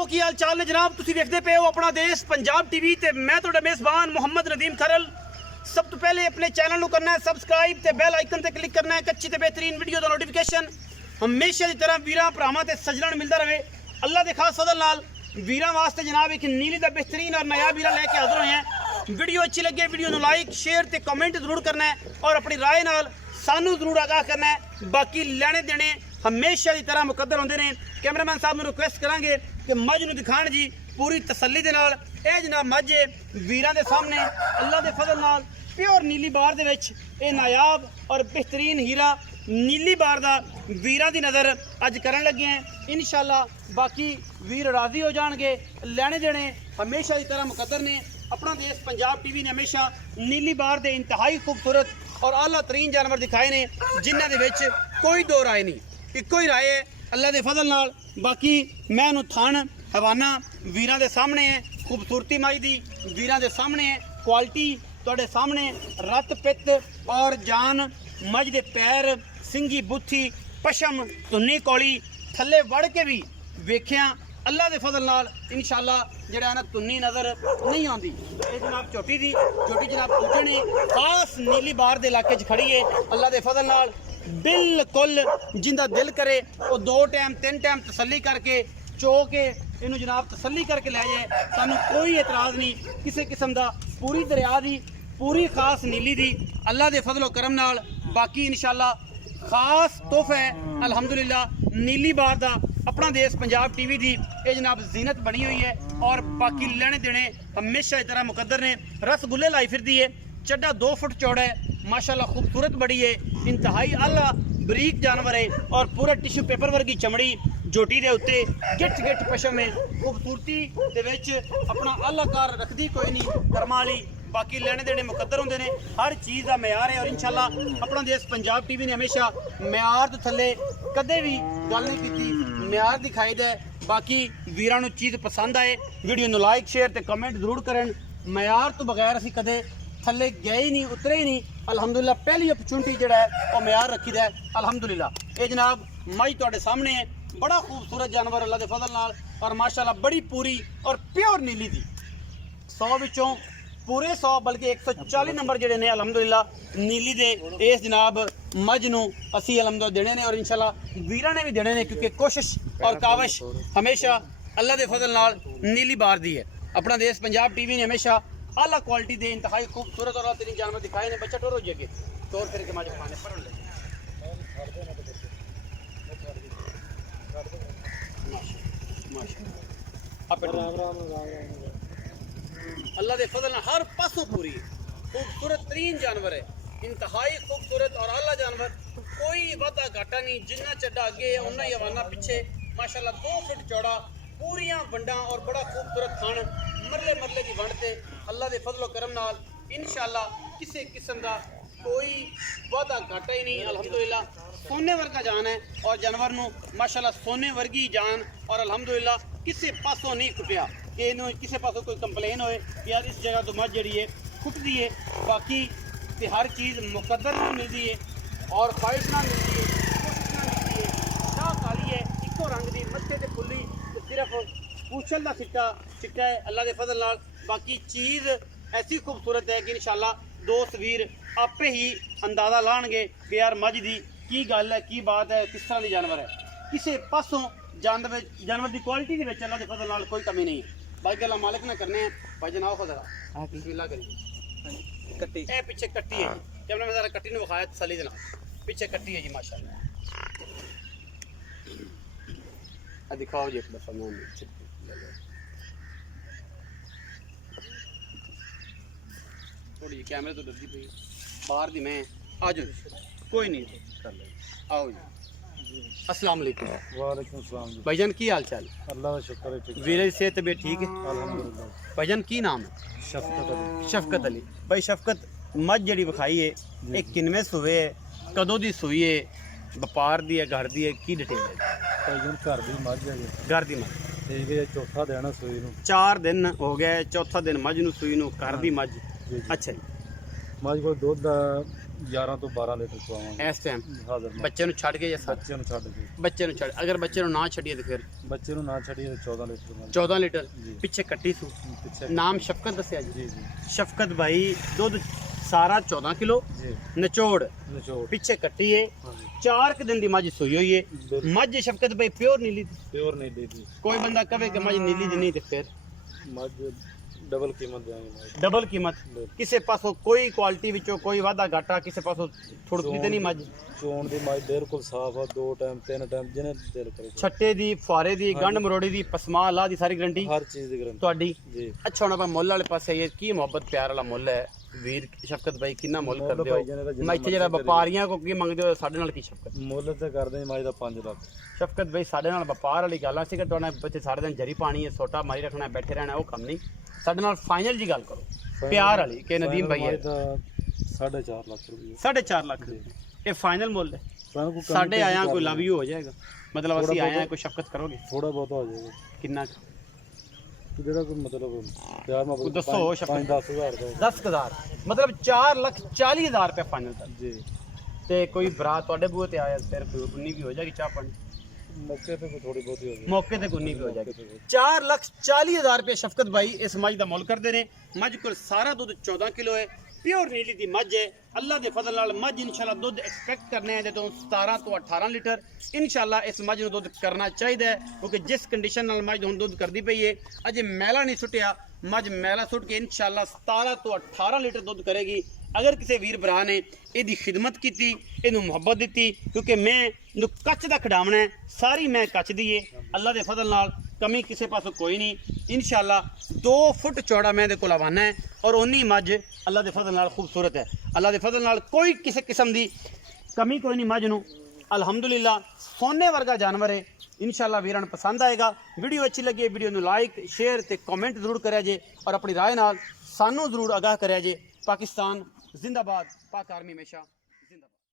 सुनाओ की हाल चाल ने जनाब। तुसीं देखदे पे हो अपना देश पंजाब टीवी ते मैं तुहाडा मेज़बान मोहम्मद नदीम खरल। सब तो पहले अपने चैनल को करना है सबसक्राइब ते बैल आइकन ते क्लिक करना है कच्ची ते बेहतरीन वीडियो दा नोटिफिकेशन हमेशा की तरह वीरां भरावां ते सजणन मिलता रहे। अल्लाह दे खास फजल नाल वीरां वास्ते जनाब एक नीली दा बेहतरीन और नया वीरा लेके हाज़र होए हैं। वीडियो अच्छी लगे वीडियो को लाइक शेयर ते कमेंट जरूर करना है और अपनी राय नाल सानू जरूर आगाह करना है। बाकी लेने देने हमेशा की तरह मुकद्दर होंदे ने। कैमरामैन साहब नूं रिक्वेस्ट करांगे कि मझ नूं दिखाण जी पूरी तसल्ली दे नाल। ए जनाब मझ वीरां दे सामने अल्लाह दे फजल नाल प्योर नीली बार दे विच ए नायाब और बेहतरीन हीरा नीली बार दा वीरां दी नज़र अज करन लगे हैं इंशाअल्लाह। बाकी वीर राजी हो जाणगे। लेने देने हमेशा की तरह मुकद्दर ने। अपना देश पंजाब टीवी ने हमेशा नीली बार दे इंतहाई खूबसूरत और आला तरीन जानवर दिखाए ने जिन्हां दे विच कोई दो राय नहीं, इक्को ही राय है अल्लाह दे फजल नाल। बाकी मैं उन्होंने थान हवाना वीरां दे सामने है, खूबसूरती माई दी वीरां दे सामने है, क्वालिटी तुहाडे सामने, रत पित्त और जान, मझ दे पैर, सिंगी बुत्थी, पशम, धुन्नी कौली थल्ले वड़ के भी वेख्या अल्लाह दे फजल नाल इंशाअल्लाह जिहड़ा ना धुन्नी नज़र नहीं आती। ये जनाब झोटी दी झोटी जनाब पूजने खास नीली बार दे इलाके च खड़ी है अल्लाह दे फजल नाल। बिल्कुल जिंदा दिल करे वो 2 टाइम 3 टाइम तसल्ली करके चो के इनू जनाब तसल्ली करके लै जाए। सानू कोई एतराज़ नहीं किसी किस्म का। पूरी दरिया दी पूरी खास नीली दी अल्लाह दे फजलो करम नाल। बाकी इंशाअल्लाह खास तोहफा है अल्हम्दुलिल्लाह नीली बार दा अपना देश पंजाब टीवी दी ये जनाब जीनत बनी हुई है। और बाकी लेने देने हमेशा इस तरह मुकद्दर ने। रसगुल्ले लाई फिरदी है, चड्डा 2 फुट चौड़ा है, माशाल्लाह खूबसूरत बड़ी है, इंतहाई आला बरीक जानवर है और पूरा टिश्यू पेपर वर्गी चमड़ी झोटी दे उत्ते गिट्ठ गिट्ठ पशम है। खूबसूरती दे विच अपना आलाकार रखदी कोई नहीं कर्मा वाली। बाकी लेने देने मुकद्दर होंदे ने, हर चीज़ का म्यार है और इंशाअल्लाह अपना देश पंजाब टीवी ने हमेशा म्यार तो थल्ले कदे भी गल नहीं की, म्यार दिखाई दे। बाकी वीरां नूं चीज़ पसंद आए वीडियो नूं लाइक शेयर ते कमेंट जरूर करन। म्यार तो बगैर असीं कदे थल्ले गए ही नहीं, उतरे ही नहीं। अल्हम्दुलिल्लाह पहली अपॉर्चुनिटी जिहड़ा है वो म्यार रखी दा है अल्हम्दुलिल्लाह। ये जनाब मई तुहाडे सामने है, बड़ा खूबसूरत जानवर अल्लाह दे फजल नाल और माशाल्लाह बड़ी पूरी और प्योर नीली दी 100 विचों पूरे 100 बल्कि 140 नंबर जिहड़े ने अल्हम्दुलिल्लाह नीली दे इस जनाब मझ नूं असीं अल्हम्दुलिल्लाह देने ने और इंशाअल्लाह वीरां ने भी देने ने क्योंकि कोशिश और काविश हमेशा अल्लाह दे फजल नाल नीली बार दी है। अपना देश पंजाब टीवी ने हमेशा आला क्वालिटी दे इंतहाई खूबसूरत और आला जानवर दिखाए ने। बच्चा टोर हो जाएगी तौर फिर के माजे खाने पर ले अल्लाह दे फजल नाल हर पासों पूरी खूबसूरत तरीन जानवर है, इंतहाई खूबसूरत और आला जानवर। कोई वादा घाटा नहीं, जिन्ना चड्डा अगे उन्ना ही हवाना पिछे। माशाल्लाह 2 फुट चौड़ा, पूरियां वंडा और बड़ा खूबसूरत थान, मरले मरले की वंड ते अल्लाह दे फजलो करम नाल इंशाअल्लाह किसी किस्म का कोई वादा घाटा ही नहीं अल्हम्दुलिल्लाह। सोने वर्गा जान है और जानवर नूं माशाल्लाह सोने वर्गी जान और अल्हम्दुलिल्लाह किसी पासों नहीं कुटिया कि इनू किसी पासों कोई कंप्लेन होए कि यार इस जगह तो मझ जी है कुटती है। बाकी ते हर चीज़ मुकद्दर में मिलती है और ख्वाहिश ना मिलती है, कोशिश ना मिलती है। शाह काली है इको रंग की, मत्थे ते फुल्ली सिर्फ पूछल का चिट्टा है अल्लाह के फजल नाल। बाकी चीज़ ऐसी खूबसूरत है कि इंशाअल्लाह दोस्त वीर आपे ही अंदाज़ा लाणगे कि यार मझ दी की गल है, की बात है, किस तरह की जानवर है। किसी पासों जानवर की क्वालिटी के अल्लाह के फजल नाल कोई कमी नहीं है। बाकी अल्लाह मालिक ने करने हैं भाई जनाब खुद बिस्मिल्लाह करिए। कट्टी ए पीछे कट्टी है जी, जब मैं ज़रा कट्टी ने विखाया तसली दे नाल पीछे कट्टी है जी माशाल्लाह। दिखाओ जी एक दफ़ा थोड़ी जी कैमरे तो डरती पई बाहर दी। मैं आ जाओ कोई नहीं कर ले आओ जी। अस्सलाम वालेकुम। वालेकुम सलाम जी। भाईजान की हाल चाल? अल्लाह का शुक्र है ठीक वीर सेहत तबीयत ठीक है अल्हम्दुलिल्लाह। भाईजान की नाम है? शफकत अली। शफकत अली। भाई शफकत मझ जी विखाई है एक किनवे सूए है, कदों की सूई है, व्यापार दी है, घर दी है, की डिटेल है? भाईजान घर दी मझ है जी। घर दी मझ ठीक है, चौथा दिन है सूई नूं। 4 दिन हो गए, चौथा दिन मझ नूं सूई नूं, घर दी मझ। जी। अच्छा जी। मझ को दुध 11 ਤੋਂ 12 ਲੀਟਰ ਚਵਾਵਾਂਗੇ ਇਸ ਟਾਈਮ ਹਾਜ਼ਰ ਮਾਲ। ਬੱਚੇ ਨੂੰ ਛੱਡ ਕੇ ਜਾਂ ਸਾਥ ਬੱਚੇ ਨੂੰ ਛੱਡ ਕੇ ਬੱਚੇ ਨੂੰ ਛੱਡ, ਅਗਰ ਬੱਚੇ ਨੂੰ ਨਾ ਛੱਡੀਏ ਤਾਂ ਫਿਰ ਬੱਚੇ ਨੂੰ ਨਾ ਛੱਡੀਏ ਤਾਂ 14 ਲੀਟਰ ਮਾਲ। 14 ਲੀਟਰ ਜੀ। ਪਿੱਛੇ ਕੱਟੀ ਸੂ ਪਿੱਛੇ ਨਾਮ ਸ਼ਫਕਤ ਦੱਸਿਆ ਜੀ। ਜੀ ਜੀ ਸ਼ਫਕਤ ਭਾਈ ਦੁੱਧ ਸਾਰਾ 14 ਕਿਲੋ ਜੀ ਨਿਚੋੜ ਨਿਚੋੜ ਪਿੱਛੇ ਕੱਟੀ ਏ ਹਾਂਜੀ 4 ਦਿਨ ਦੀ ਮੱਝ ਸੂਈ ਹੋਈ ਏ। ਬਿਲਕੁਲ। ਮੱਝ ਸ਼ਫਕਤ ਭਾਈ ਪਿਓਰ ਨੀਲੀ ਦੀ। ਪਿਓਰ ਨਹੀਂ ਦੇਦੀ ਕੋਈ ਬੰਦਾ ਕਵੇ ਕਿ ਮੱਝ ਨੀਲੀ ਦੀ ਨਹੀਂ ਤੇ ਫਿਰ ਮੱਝ ਡਬਲ ਕੀਮਤ ਦੇਵਾਂਗੇ ਮੱਝ ਡਬਲ ਕੀਮਤ। ਕਿਸੇ ਪਾਸੋਂ ਕੋਈ ਕੁਆਲਿਟੀ ਵਿੱਚੋਂ ਕੋਈ ਵਾਧਾ ਘਾਟਾ, ਕਿਸੇ ਪਾਸੋਂ ਥੋੜ੍ਹੀ ਤੇ ਨਹੀਂ ਮੱਝ। ਚੋਣ ਦੀ ਮੱਝ ਬਿਲਕੁਲ ਸਾਫ ਆ, 2 ਟਾਈਮ 3 ਟਾਈਮ ਜਿਹਨੇ ਦਿਲ ਕਰੇ ਛੱਟੇ ਦੀ, ਫੁਆਰੇ ਦੀ, ਗੰਢ ਮਰੋੜੀ ਦੀ, ਪਸਮਾ ਲਾ ਦੀ ਸਾਰੀ ਗਰੰਟੀ ਹਰ ਚੀਜ਼ ਦੀ ਗਰੰਟੀ ਤੁਹਾਡੀ। ਜੀ। ਅੱਛਾ ਹੁਣ ਆਪਾਂ ਮੁੱਲ ਵਾਲੇ ਪਾਸੇ ਆਈਏ, ਕੀ ਮੁਹੱਬਤ ਪਿਆਰ ਵਾਲਾ ਮੁੱਲ ਹੈ ਵੀਰ ਸ਼ਫਕਤ ਭਾਈ, ਕਿੰਨਾ ਮੁੱਲ ਕਰਦੇ ਭਾਈ ਜਾਨੇ ਦਾ ਹੋ? ਜਿੰਨਾ ਮੈਂ ਇੱਥੇ ਜਿਹੜਾ ਵਪਾਰੀਆਂ ਕੋ ਕੀ ਮੰਗਦੇ ਹੋ, ਸਾਡੇ ਨਾਲ ਕੀ ਸ਼ਫਕਤ? ਮੁੱਲ ਤੇ ਕਰਦੇ ਹਾਂ ਮੱਝ ਦਾ 5 ਲੱਖ। ਸ਼ਫਕਤ ਭਾਈ ਸਾਡੇ ਨਾਲ ਵਪਾਰ ਵਾਲੀ ਗੱਲ ਆ, ਸੀ ਕਿ ਤੁਹਾਡੇ ਬੱਚੇ ਸਾਰੇ ਦਿਨ ਜਰੀ ਪਾਣੀ ਹੈ, ਸੋਟਾ ਮਾਰੀ ਰੱਖਣਾ, ਬੈਠੇ ਰਹਿਣਾ, ਉਹ ਕੰਮ ਨਹੀਂ। ਸਾਡੇ ਨਾਲ ਫਾਈਨਲ ਜੀ ਗੱਲ ਕਰੋ ਪਿਆਰ ਵਾਲੀ ਕਿ ਨਦੀਮ ਭਾਈ ਹੈ 4.5 ਲੱਖ ਰੁਪਏ। 4.5 ਲੱਖ ਇਹ ਫਾਈਨਲ ਮੁੱਲ ਹੈ। ਸਾਨੂੰ ਕੋਈ ਸਾਡੇ ਆਇਆ ਕੋਈ ਲਵ ਯੂ ਹੋ ਜਾਏਗਾ, ਮਤਲਬ ਅਸੀਂ ਆਏ ਆ ਕੋਈ ਸ਼ਫਕਤ ਕਰੋਗੇ ਥੋੜਾ ਬਹੁਤ ਹੋ ਜਾਏਗਾ ਕਿੰਨਾ? ਜਿਹੜਾ ਕੋਈ ਮਤਲਬ ਪਿਆਰ ਮਾ ਕੋਈ ਦੱਸੋ ਸ਼ਫਕਤ। 5-10 ਹਜ਼ਾਰ ਦਾ 10,000 ਮਤਲਬ 4,40,000 ਰੁਪਏ ਫਾਈਨਲ ਤੱਕ। ਜੀ। ਤੇ ਕੋਈ ਬਰਾਤ ਤੁਹਾਡੇ ਬੂਹੇ ਤੇ ਆਇਆ ਫਿਰ ਕੋਈ ਉਨੀ ਵੀ ਹੋ ਜਾਏਗੀ ਚਾਹ ਪਾਣੀ ਮੌਕੇ ਤੇ ਕੋਈ ਥੋੜੀ ਬਹੁਤੀ ਹੋ ਜਾਏ। ਮੌਕੇ ਤੇ ਕੋਈ ਨਹੀਂ ਵੀ ਹੋ ਜਾਏਗੀ। 4,40,000 ਰੁਪਏ ਸ਼ਫਕਤ ਭਾਈ ਇਸ ਮੱਝ ਦਾ ਮੁੱਲ ਕਰਦੇ ਨੇ। ਮੱਝ ਕੋਲ ਸਾਰਾ ਦੁੱਧ 14 ਕਿਲੋ ਹੈ, ਪਿਓਰ ਨੀਲੀ ਦੀ ਮੱਝ ਹੈ। ਅੱਲਾ ਦੇ ਫਜ਼ਲ ਨਾਲ ਮੱਝ ਇਨਸ਼ਾਅੱਲਾ ਦੁੱਧ ਐਕਸਪੈਕਟ ਕਰਨੇ ਆ ਜਦੋਂ 17 ਤੋਂ 18 ਲੀਟਰ। ਇਨਸ਼ਾਅੱਲਾ ਇਸ ਮੱਝ ਨੂੰ ਦੁੱਧ ਕਰਨਾ ਚਾਹੀਦਾ ਹੈ, ਕਿਉਂਕਿ ਜਿਸ ਕੰਡੀਸ਼ਨ ਨਾਲ ਮੱਝ ਹੁਣ ਦੁੱਧ ਕਰਦੀ ਪਈ ਹੈ, ਅਜੇ ਮੈਲਾ ਨਹੀਂ ਸੁੱਟਿਆ। ਮੱਝ ਮੈਲਾ ਸੁੱਟ ਕੇ ਇਨਸ਼ਾਅੱਲਾ 17 ਤੋਂ 18 ਲੀਟਰ ਦੁੱਧ ਕਰੇਗੀ। ਅਗਰ ਕਿਸੇ ਵੀਰ ਭਰਾ ਨੇ ਇਹਦੀ ਖਿਦਮਤ ਕੀਤੀ, ਇਹਨੂੰ ਮੁਹੱਬਤ ਦਿੱਤੀ, ਕਿਉਂਕਿ ਮੈਂ ਇਹਨੂੰ ਕੱਚ ਦਾ ਖਿਡਾਉਣਾ ਹੈ, ਸਾਰੀ ਮੈਂ ਕੱਚ ਦੀ ਏ। ਅੱਲਾ ਦੇ ਫਜ਼ਲ ਨਾਲ ਕਮੀ ਕਿਸੇ ਪਾਸੋਂ ਕੋਈ ਨਹੀਂ। ਇਨਸ਼ਾਅੱਲਾ 2 ਫੁੱਟ ਚੌੜਾ ਮੈਂ ਇਹਦੇ ਕੋਲ ਆਵਾਨਾ ਹੈ, ਔਰ ਉਨੀ ਮੱਝ ਅੱਲਾ ਦੇ ਫਜ਼ਲ ਨਾਲ ਖੂਬਸੂਰਤ ਹੈ। ਅੱਲਾ ਦੇ ਫਜ਼ਲ ਨਾਲ ਕੋਈ ਕਿਸੇ ਕਿਸਮ ਦੀ ਕਮੀ ਕੋਈ ਨਹੀਂ ਮੱਝ ਨੂੰ। ਅਲਹਮਦੁਲਿਲਾ ਸੋਨੇ ਵਰਗਾ ਜਾਨਵਰ ਹੈ। ਇਨਸ਼ਾਅੱਲਾ ਵੀਰਾਂ ਨੂੰ ਪਸੰਦ ਆਏਗਾ। ਵੀਡੀਓ ਅੱਛੀ ਲੱਗੀ ਵੀਡੀਓ ਨੂੰ ਲਾਈਕ ਸ਼ੇਅਰ ਤੇ ਕਮੈਂਟ ਜ਼ਰੂਰ ਕਰਿਆ ਜੇ, ਔਰ ਆਪਣੀ ਰਾਏ ਨਾਲ ਸਾਨੂੰ ਜ਼ਰੂਰ ਆਗਾਹ ਕਰਿਆ ਜੇ। ਪਾਕਿਸਤਾਨ ਜ਼ਿੰਦਾਬਾਦ, ਪਾਕ ਆਰਮੀ ਹਮੇਸ਼ਾ ਜ਼ਿੰਦਾਬਾਦ।